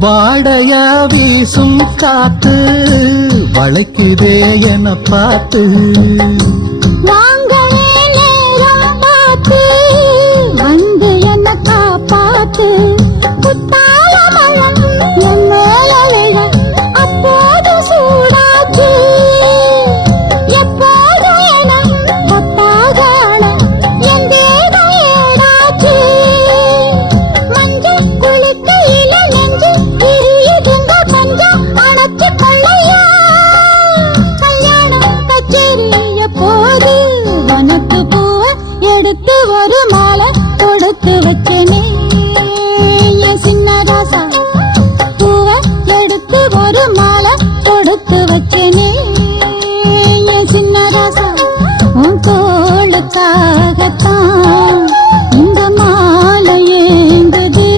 வாடைய வீசும் காத்து வளைக்குதே என பார்த்து. வந்து என்ன காப்பாத்து. உனக்கு ஒரு மாலை கொடுத்து வச்சேனே சின்னராசா பூவை எடுத்து ஒரு மாலை கொடுத்து வச்சேனே சின்னராசா உன் தோளுக்காகத்தான்